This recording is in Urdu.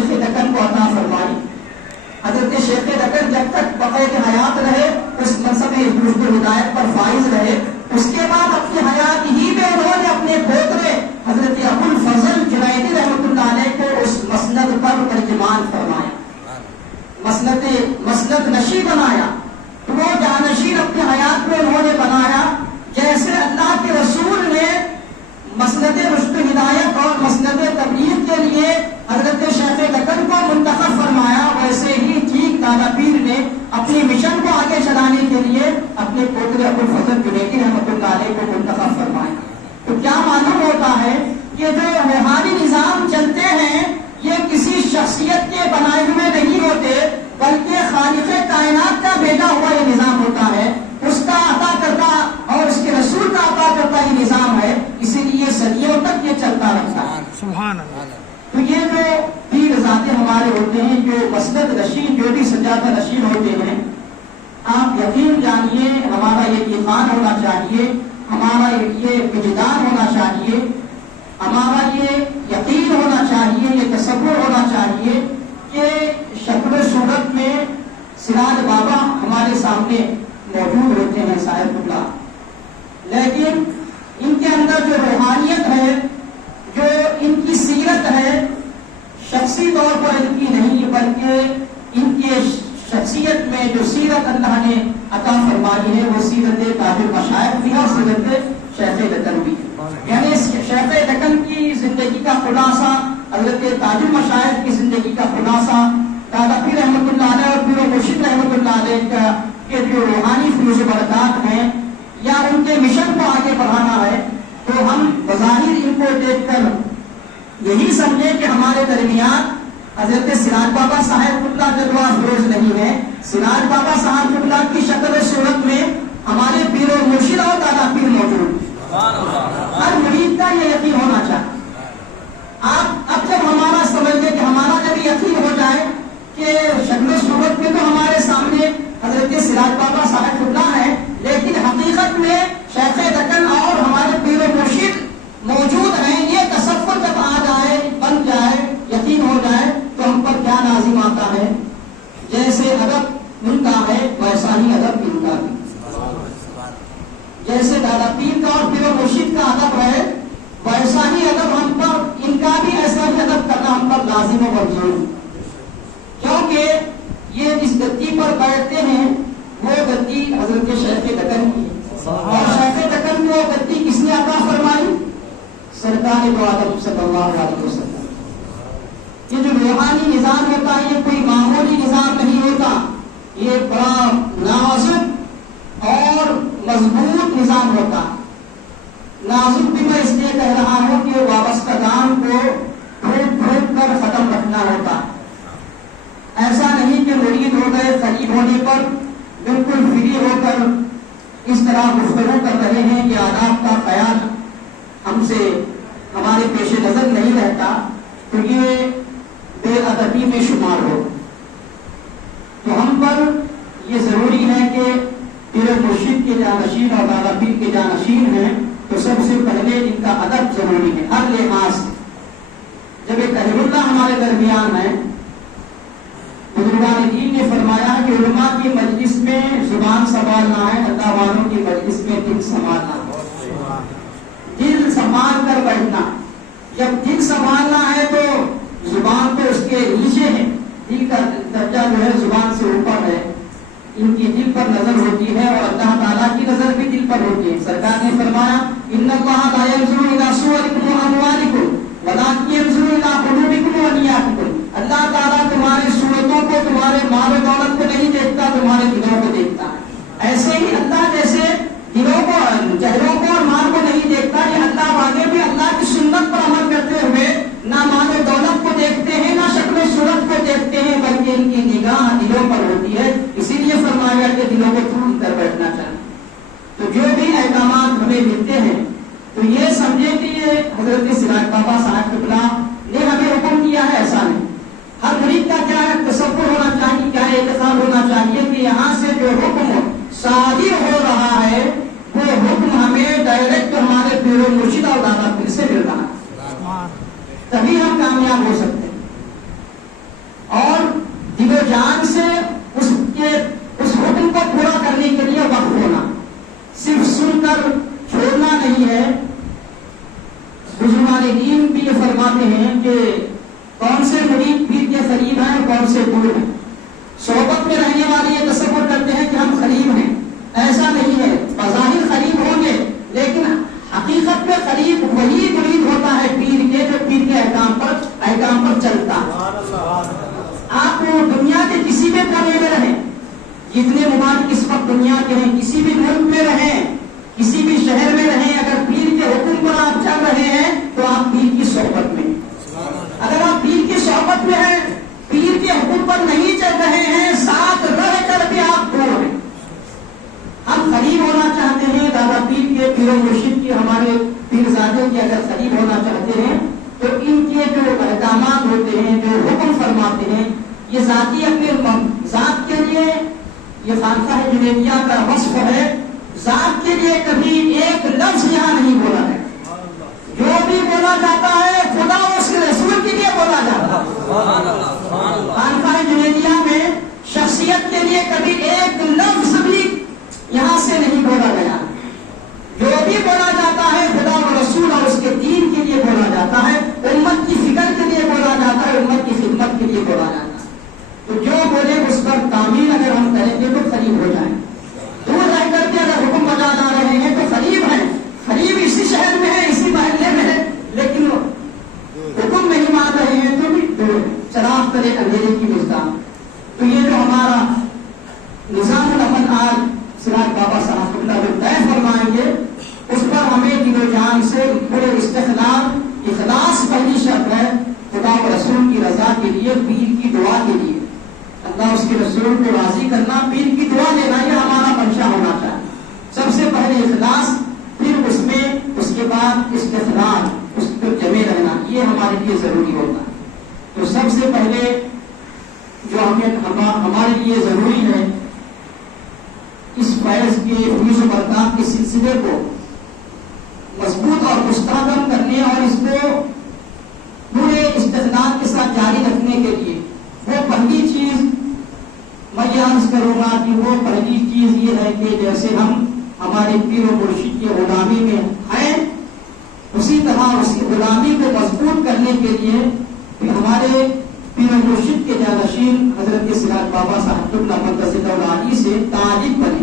شیخ دکن کو عطا فرمائی. حضرت شیخ دکن جب تک بقیت حیات رہے اس منصب رشد و ہدایت پر فائز رہے. اس کے بعد اپنی حیات ہی میں انہوں نے اپنے پوترے حضرت ابو الفضل جنیدی رحمۃ اللہ علیہ کو اس مسند پر ترجمان فرمایا, مسند نشی بنایا. تو وہ جانشین اپنی حیات میں انہوں نے بنایا. جیسے اللہ کے رسول نے مسند رشد و ہدایت اور مسند تبلیغ کے لیے حضرت شیخ دکن کو منتخب فرمایا, ویسے ہی ٹھیک دادا پیر نے اپنی مشن کو آگے چلانے کے لیے اپنے پوترے ابو الفضل جنیدی رحمۃ اللہ علیہ کو منتخب فرمایا. تو کیا معلوم ہوتا ہے کہ جو روحانی نظام چلتے ہیں یہ کسی شخصیت کے بنائے ہوئے نہیں ہوتے, بلکہ خالق کائنات کا بھیجا ہوا یہ نظام ہوتا ہے. اس کا عطا کرتا اور اس کے رسول کا عطا کرتا یہ نظام ہے, اسی لیے صدیوں تک یہ چلتا رہتا ہے. سبحان اللہ. تو یہ جو پیر ذاتیں ہمارے ہوتے ہیں, جو مسند نشین, جو بھی سجادہ نشین ہوتے ہیں, آپ یقین جانیے ہمارا یہ ایمان ہونا چاہیے, ہمارا یہ وجدان ہونا چاہیے, ہمارا یہ یقین ہونا چاہیے, یہ تصور ہونا چاہیے کہ شکل و صورت میں سراج بابا ہمارے سامنے موجود ہوتے ہیں صاحب اللہ, لیکن ان کے اندر جو روحانیت ہے, جو ان کی سیرت ہے, شخصی طور پر ان کی نہیں بلکہ ان کے شخصیت میں جو سیرت اللہ نے عطا فرمائی ہے وہ سیرت تاج المشائخ بھی ہے اور سیرت شیخ دکن بھی ہے. یعنی شیخ دکن کی زندگی کا خلاصہ, حضرت تاج المشائخ کی زندگی کا خلاصہ, دادا پیر رحمۃ اللہ علیہ اور پیر و مرشد رحمۃ اللہ علیہ کا کے جو روحانی فیوز و برکات ہیں یا ان کے مشن کو آگے بڑھانا ہے, تو ہم بظاہر ان کو دیکھ کر یہی سمجھیں کہ ہمارے درمیان حضرت سراج بابا صاحب اللہ جلوہ افروز نہیں ہے. سراج بابا صاحب اللہ کی شکل و صورت میں ہمارے پیر و مرشد اور دادا پیر موجود. ہر مرید کا یہ یقین ہونا چاہیے. آپ اب جب ہمارا سمجھیں کہ ہمارا جب یقین ہو جائے کہ شکل و صورت میں تو ہمارے سامنے حضرت سراج بابا صاحب اللہ ہے, لیکن حقیقت میں شیخ دکن اور ہمارے پیر و مرشد موجود ہیں, یہ تصور جب آ جائے, بن جائے, یقین ہو جائے تو ہم پر کیا لازم آتا ہے. جیسے ادب ان کا ہے ویسا ہی ادب ان کا بھی, جیسے دادا پیر کا اور پیر و مرشد کا ادب ہے ویسا ہی ادب ہم پر, ان کا بھی ایسا ہی ادب کرنا ہم پر لازم و منظور, کیونکہ یہ جس گدی پر بیٹھتے ہیں وہ گدی حضرت شیخ دکن کی, اور شیخ دکن کو گدی کس نے عطا فرمائی؟ سرکار دو عالم صلی اللہ علیہ وسلم. یہ جو روحانی نظام ہوتا ہے یہ کوئی معمولی نظام نہیں ہوتا, یہ بڑا نازک اور مضبوط نظام ہوتا ہے. نازک بھی میں اس لیے کہہ رہا ہوں کہ وابستگان کو پھوٹ پھوٹ کر ختم رکھنا ہوتا ہے. ایسا نہیں کہ مرید ہو گئے, قریب ہونے پر بالکل فری ہو کر اس طرح گفتگو کر رہے ہیں کہ آداب کا خیال ہم سے ہمارے پیش نظر نہیں رہتا, تو یہ بے ادبی میں شمار ہو. تو ہم پر یہ ضروری ہے کہ پیر مرشد کے جانشین اور دادا پیر کے جانشین ہیں تو سب سے پہلے ان کا ادب ضروری ہے ہر لحاظ سے. جب ایک کلیم اللہ ہمارے درمیان ہے, بزرگان دین نے فرمایا کہ علماء کی مجلس میں زبان سنبھالنا ہے, اللہ والوں کی مجلس میں دل سنبھالنا ہے. دل سنبھال کر بیٹھنا. جب دل سنبھالنا ہے تو زبان تو اس کے نیچے ہے, دل کا درجہ جو ہے زبان سے اوپر ہے. ان کی دل پر نظر ہوتی ہے اور اللہ تعالیٰ کی نظر بھی دل پر ہوتی ہے. سرکار نے فرمایا ان اللہ لا ينظر الى صوركم واموالكم ولكن ينظر الى قلوبكم ونياتكم. اللہ تعالیٰ تمہاری صورتوں کو, تمہارے مال و دولت کو نہیں دیکھتا, تمہارے دلوں کو دیکھتا ہے. ایسے ہی اللہ جیسے دلوں کو, چہروں کو اور مال کو نہیں دیکھتا, یہ اللہ والے بھی اللہ کی سنت پر عمل کرتے ہوئے نہ مال و دولت کو دیکھتے ہیں نہ شکل و صورت کو دیکھتے ہیں, بلکہ ان کی نگاہ دلوں پر ہوتی ہے. اسی لیے فرمایا کہ دلوں کو تھوم کر بیٹھنا چاہیے. تو جو بھی احکامات ہمیں ملتے ہیں تو یہ سمجھے کہ یہ حضرت سراج بابا صاحب قبلہ نے ہمیں حکم کیا ہے, ایسا نہیں. ہر مرید کا کیا ہے تصور ہونا چاہیے, کیا اعتقاد ہونا چاہیے کہ یہاں سے جو حکم صادر ہو رہا ہے وہ حکم ہمیں ڈائریکٹ ہمارے پیر و مرشد اور دادا پیر سے مل رہا ہے, تبھی ہم کامیاب ہو سکتے ہیں. قریب ہیں اور کون سے دور ہیں. صحبت میں رہنے والے یہ تصور کرتے ہیں کہ ہم قریب ہیں. ایسا نہیں ہے. بظاہر قریب ہوں گے لیکن حقیقت میں قریب وہی مرید ہوتا ہے پیر کے جو پیر کے احکام پر چلتا ہے. آپ دنیا کے کسی بھی کونے میں رہیں, جتنے ممالک اس وقت دنیا کے ہیں, کسی بھی ملک میں رہیں, کسی بھی شہر میں رہیں, اگر پیر کے حکم پر آپ چل رہے ہیں تو آپ پیر کی صحبت میں. اگر آپ پیر کی صحبت میں ہیں, پیر کے حکم پر نہیں چل رہے ہیں, ساتھ رہ کر بھی آپ دور ہیں. ہم قریب ہونا چاہتے ہیں دادا پیر کے, پیر و مرشد کے, ہمارے پیرزادے کے اگر قریب ہونا چاہتے ہیں تو ان کے جو احکامات ہوتے ہیں, جو حکم فرماتے ہیں, یہ ذاتی اپنے ذات کے لیے, یہ خانقاہ جنیدیہ کا وصف ہے, ذات کے لیے کبھی ایک لفظ یہاں نہیں بولا ہے. جو بھی بولا جاتا ہے خدا اور اس کے رسول کے لیے بولا جاتا ہے. خانقاہ جنیدیہ میں شخصیت کے لیے کبھی ایک لفظ بھی یہاں سے نہیں بولا گیا. جو بھی بولا جاتا ہے خدا و رسول اور اس کے دین کے لیے بولا جاتا ہے, امت کی فکر کے لیے بولا جاتا ہے, امت کی خدمت کے لیے بولا جاتا ہے. تو جو بولے اس پر تعمیل اگر ہم کریں گے تو قریب ہو جائیں. دور رہ کر کے اگر حکم بجا جا رہے ہیں تو قریب ہیں, قریب اسی شہر میں ہے, اسی محلے میں ہے, لیکن حکم نہیں مان رہے ہیں تو بھی دور ہے. چراغ کرے اندھیرے کی مزدان. تو یہ جو ہمارا نظام العمل آج سراج بابا صاحب اللہ جو طے فرمائیں گے اس پر ہمیں دل و جان سے پورے استخلاف, اخلاص پہلی شرط ہے. خدا و رسول کی رضا کے لیے, پیر کی دعا کے لیے, اللہ اس کے رسول کو راضی کرنا, پیر کی دعا لینا, یہ ہمارا منشا ہونا چاہیے. سب سے پہلے اخلاص, پھر اس میں اس کے بعد استخلاف, اس پر جمے رہنا, یہ ہمارے لیے ضروری ہوتا ہے. تو سب سے پہلے جو ہمارے لیے ضروری ہے, اس فیض کے فیض و برکات کے سلسلے کو مضبوط اور مستحکم کرنے اور اس کو پورے استقلال کے ساتھ جاری رکھنے کے لیے وہ پہلی چیز میں یہ عرض کروں گا کہ وہ پہلی چیز یہ ہے کہ جیسے ہم ہمارے پیر و مرشد کی غلامی میں ہیں, اسی طرح اس کی غلامی کو مضبوط کرنے کے لیے ہمارے پیر و مرشد کے جانشین حضرت سراج بابا صاحب اللہ سے تعلق بنے.